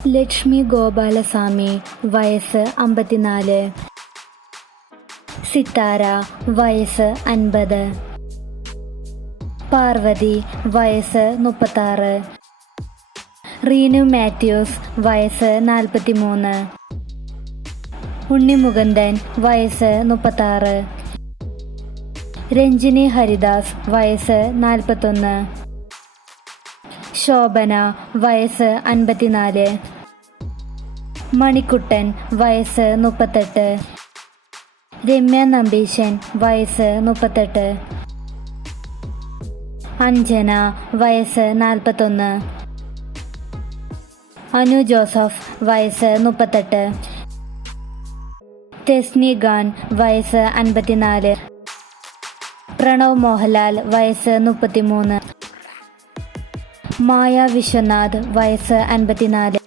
ലക്ഷ്മി ഗോപാലസ്വാമി വയസ്സ് 54. സിത്താര വയസ്സ് 50. പാർവതി വയസ്സ് 36. റീനു മാത്യൂസ് വയസ്സ് 43. ഉണ്ണിമുകുന്ദൻ വയസ്സ് 36. രഞ്ജിനി ഹരിദാസ് വയസ്സ് 41. ശോഭന വയസ്സ് 54. മണിക്കുട്ടൻ വയസ്സ് 38. രമ്യ നമ്പീശൻ വയസ്സ് 38. അഞ്ജന വയസ്സ് 41. അനു ജോസഫ് വയസ്സ് 38. തെസ്നി ഖാൻ വയസ്സ് 54. പ്രണവ് മോഹൻലാൽ വയസ്സ് 33. മായ വിശ്വനാഥ് വയസ്സ് 54.